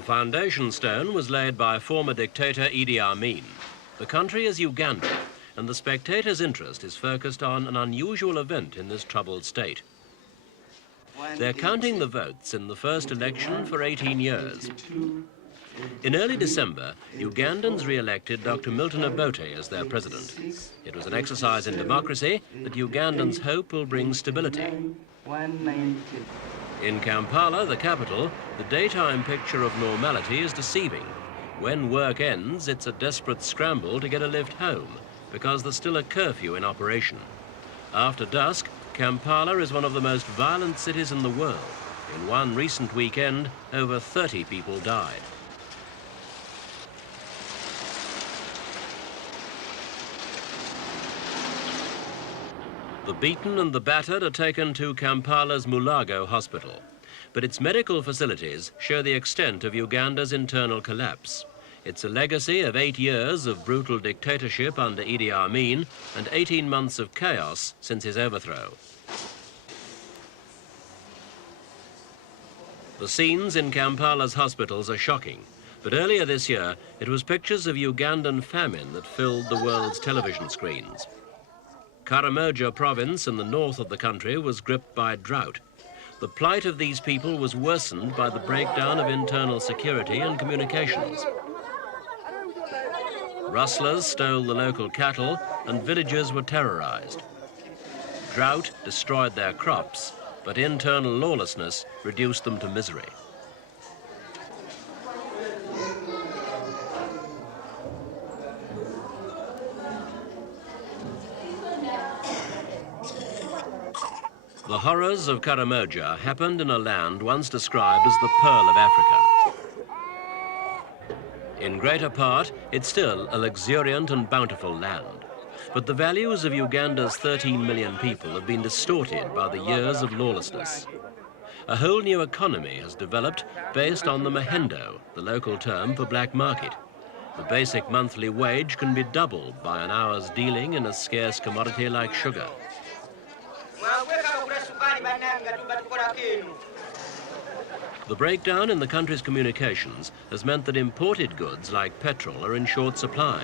The foundation stone was laid by former dictator Idi Amin. The country is Uganda, and the spectator's interest is focused on an unusual event in this troubled state. They're counting the votes in the first election for 18 years. In early December, Ugandans re-elected Dr. Milton Obote as their president. It was an exercise in democracy that Ugandans hope will bring stability. In Kampala, the capital, the daytime picture of normality is deceiving. When work ends, it's a desperate scramble to get a lift home, because there's still a curfew in operation. After dusk, Kampala is one of the most violent cities in the world. In one recent weekend, over 30 people died. The beaten and the battered are taken to Kampala's Mulago hospital, but its medical facilities show the extent of Uganda's internal collapse. It's a legacy of 8 years of brutal dictatorship under Idi Amin and 18 months of chaos since his overthrow. The scenes in Kampala's hospitals are shocking, but earlier this year it was pictures of Ugandan famine that filled the world's television screens. Karamoja province in the north of the country was gripped by drought. The plight of these people was worsened by the breakdown of internal security and communications. Rustlers stole the local cattle and villagers were terrorized. Drought destroyed their crops, but internal lawlessness reduced them to misery. The horrors of Karamoja happened in a land once described as the Pearl of Africa. In greater part, it's still a luxuriant and bountiful land. But the values of Uganda's 13 million people have been distorted by the years of lawlessness. A whole new economy has developed based on the mahendo, the local term for black market. The basic monthly wage can be doubled by an hour's dealing in a scarce commodity like sugar. The breakdown in the country's communications has meant that imported goods like petrol are in short supply.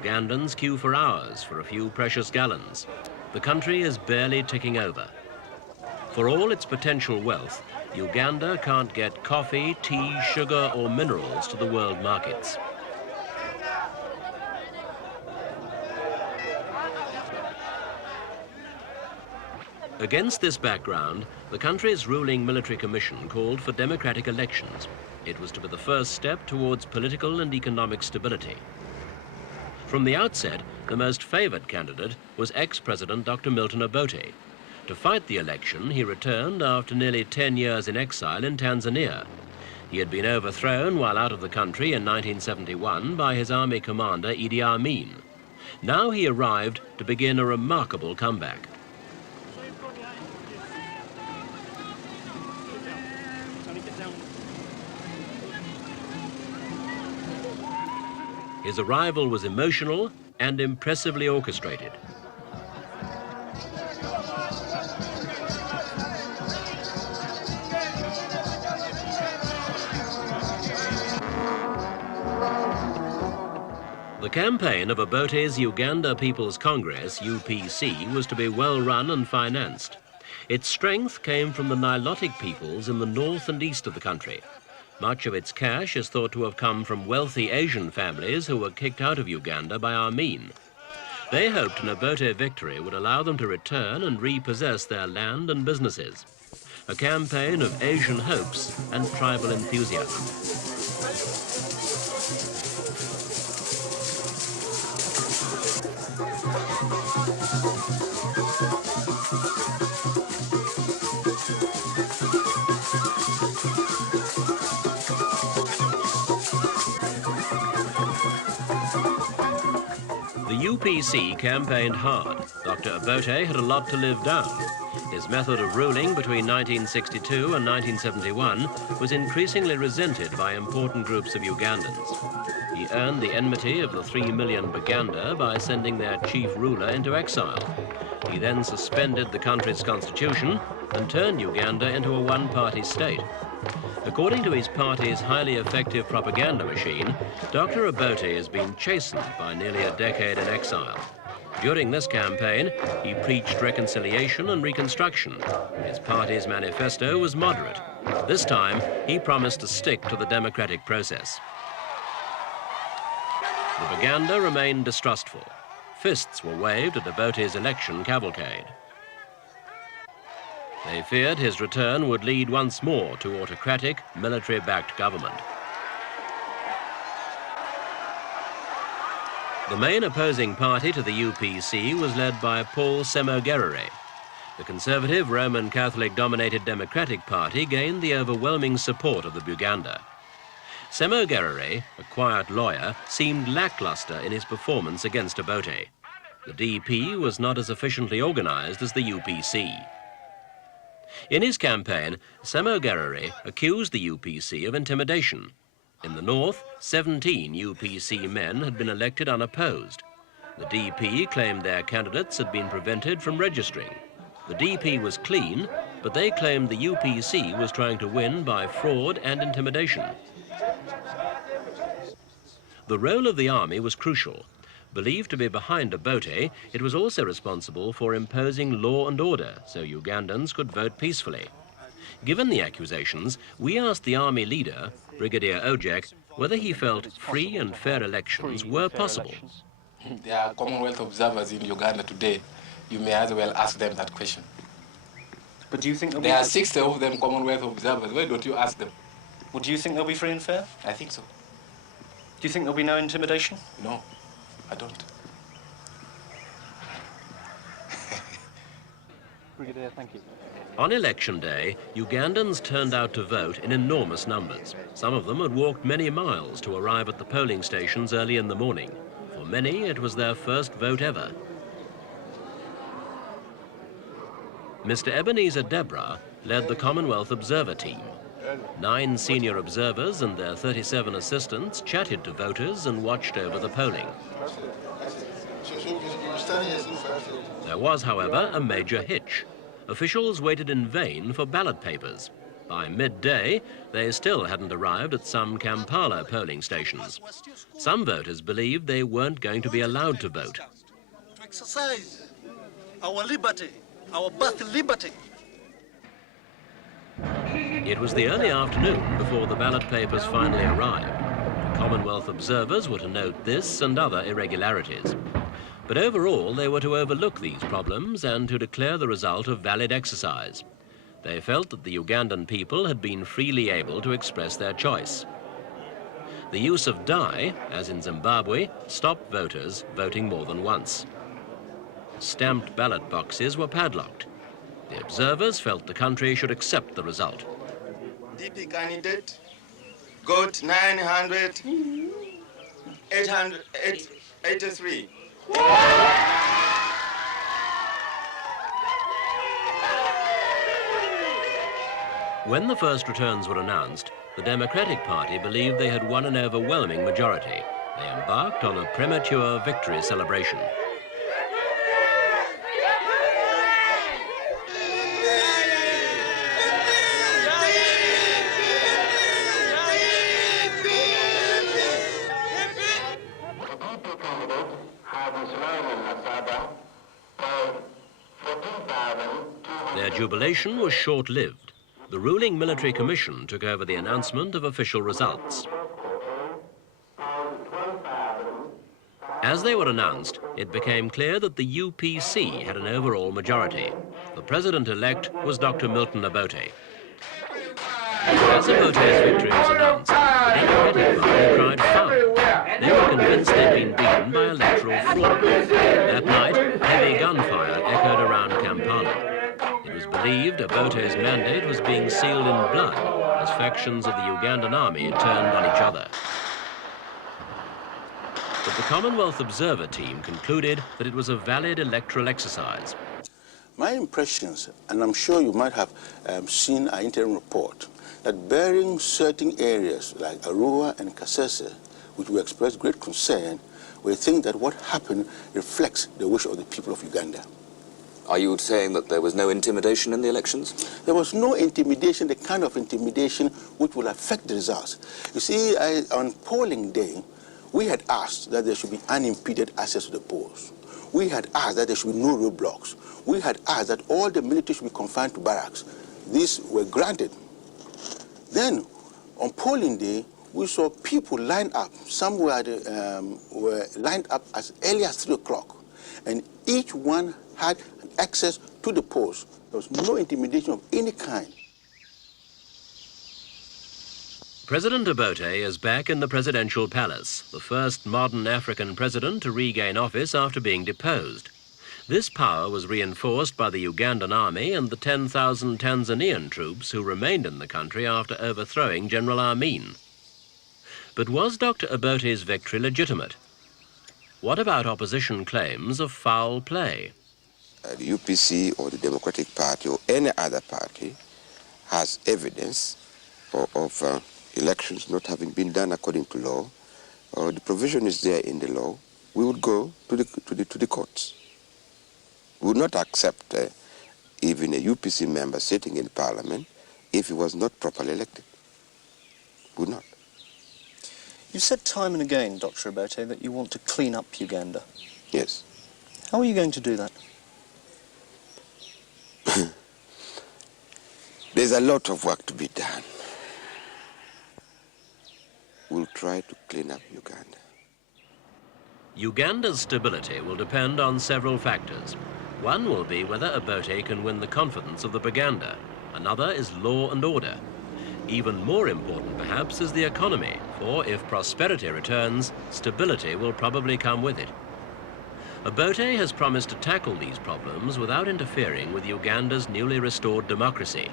Ugandans queue for hours for a few precious gallons. The country is barely ticking over. For all its potential wealth, Uganda can't get coffee, tea, sugar or minerals to the world markets. Against this background, the country's ruling military commission called for democratic elections. It was to be the first step towards political and economic stability. From the outset, the most favored candidate was ex-President Dr. Milton Obote. To fight the election, he returned after nearly 10 years in exile in Tanzania. He had been overthrown while out of the country in 1971 by his army commander Idi Amin. Now he arrived to begin a remarkable comeback. His arrival was emotional and impressively orchestrated. The campaign of Obote's Uganda People's Congress, UPC, was to be well run and financed. Its strength came from the Nilotic peoples in the north and east of the country. Much of its cash is thought to have come from wealthy Asian families who were kicked out of Uganda by Amin. They hoped an Obote victory would allow them to return and repossess their land and businesses. A campaign of Asian hopes and tribal enthusiasm. The UPC campaigned hard. Dr. Obote had a lot to live down. His method of ruling between 1962 and 1971 was increasingly resented by important groups of Ugandans. He earned the enmity of the 3 million Baganda by sending their chief ruler into exile. He then suspended the country's constitution and turned Uganda into a one-party state. According to his party's highly effective propaganda machine, Dr. Obote has been chastened by nearly a decade in exile. During this campaign, he preached reconciliation and reconstruction. His party's manifesto was moderate. This time, he promised to stick to the democratic process. The Baganda remained distrustful. Fists were waved at Obote's election cavalcade. They feared his return would lead once more to autocratic, military-backed government. The main opposing party to the UPC was led by Paul Semogerere. The conservative Roman Catholic-dominated Democratic Party gained the overwhelming support of the Buganda. Semogerere, a quiet lawyer, seemed lackluster in his performance against Obote. The DP was not as efficiently organized as the UPC. In his campaign, Semogerere accused the UPC of intimidation. In the north, 17 UPC men had been elected unopposed. The DP claimed their candidates had been prevented from registering. The DP was clean, but they claimed the UPC was trying to win by fraud and intimidation. The role of the army was crucial. Believed to be behind Obote, it was also responsible for imposing law and order so Ugandans could vote peacefully. Given the accusations, we asked the army leader, Brigadier Ojek, whether he felt free and fair elections were possible. There are Commonwealth observers in Uganda today. You may as well ask them that question. But do you think there are 60 of them Commonwealth observers? Why don't you ask them? Well, do you think they'll be free and fair? I think so. Do you think there'll be no intimidation? No, I don't. Brigadier, thank you. On election day, Ugandans turned out to vote in enormous numbers. Some of them had walked many miles to arrive at the polling stations early in the morning. For many, it was their first vote ever. Mr. Ebenezer Debra led the Commonwealth Observer team. 9 senior observers and their 37 assistants chatted to voters and watched over the polling. There was, however, a major hitch. Officials waited in vain for ballot papers. By midday, they still hadn't arrived at some Kampala polling stations. Some voters believed they weren't going to be allowed to vote. To exercise our liberty, our birth liberty. It was the early afternoon before the ballot papers finally arrived. Commonwealth observers were to note this and other irregularities. But overall, they were to overlook these problems and to declare the result a valid exercise. They felt that the Ugandan people had been freely able to express their choice. The use of die, as in Zimbabwe, stopped voters voting more than once. Stamped ballot boxes were padlocked. The observers felt the country should accept the result. DP candidate got 983. When the first returns were announced, the Democratic Party believed they had won an overwhelming majority. They embarked on a premature victory celebration. Their jubilation was short-lived. The ruling military commission took over the announcement of official results. As they were announced, it became clear that the UPC had an overall majority. The president-elect was Dr. Milton Obote. As Obote's victory was announced, the Democratic Party cried foul. They were convinced they'd been beaten by electoral fraud. That night, heavy gunfire echoed around Kampala. It was believed Obote's mandate was being sealed in blood as factions of the Ugandan army turned on each other. But the Commonwealth Observer team concluded that it was a valid electoral exercise. My impressions, and I'm sure you might have seen our interim report, that bearing certain areas like Arua and Kasese, which we expressed great concern, we think that what happened reflects the wish of the people of Uganda. Are you saying that there was no intimidation in the elections? There was no intimidation, the kind of intimidation which will affect the results. You see, on polling day, we had asked that there should be unimpeded access to the polls. We had asked that there should be no roadblocks. We had asked that all the military should be confined to barracks. These were granted. Then, on polling day, we saw people lined up. Some were lined up as early as 3 o'clock, and each one had access to the polls. There was no intimidation of any kind. President Obote is back in the presidential palace, the first modern African president to regain office after being deposed. This power was reinforced by the Ugandan army and the 10,000 Tanzanian troops who remained in the country after overthrowing General Amin. But was Dr. Obote's victory legitimate? What about opposition claims of foul play? The UPC or the Democratic Party or any other party has evidence of elections not having been done according to law, or the provision is there in the law, we would go to the courts. We would not accept even a UPC member sitting in Parliament if he was not properly elected. We would not. You've said time and again, Dr. Obote, that you want to clean up Uganda. Yes. How are you going to do that? There's a lot of work to be done. We'll try to clean up Uganda. Uganda's stability will depend on several factors. One will be whether Obote can win the confidence of the Baganda. Another is law and order. Even more important, perhaps, is the economy, for if prosperity returns, stability will probably come with it. Obote has promised to tackle these problems without interfering with Uganda's newly restored democracy.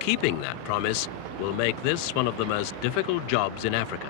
Keeping that promise will make this one of the most difficult jobs in Africa.